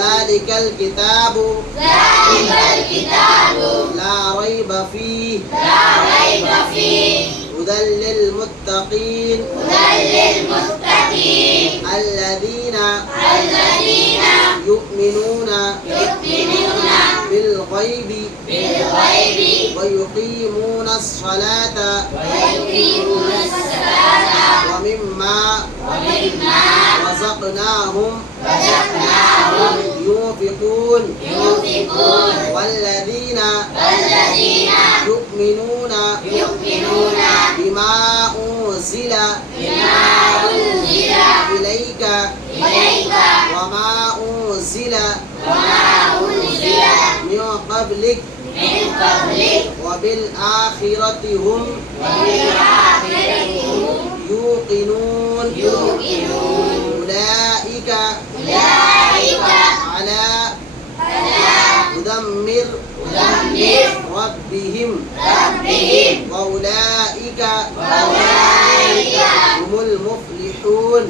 ذلك الكتاب ذلك الكتاب لا ريب فيه لا ريب فيه هدى للمتقين هدى للمتقين الذين يؤمنون بالغيب بالغيب ويقيمون الصلاة ومما رزقناهم ينفقون والذين يؤمنون بما أنزل إليك وما أنزل من قبلك وبالآخرة هم يوقنون أولئك على هدى من ربهم وأولئك هم المفلحون.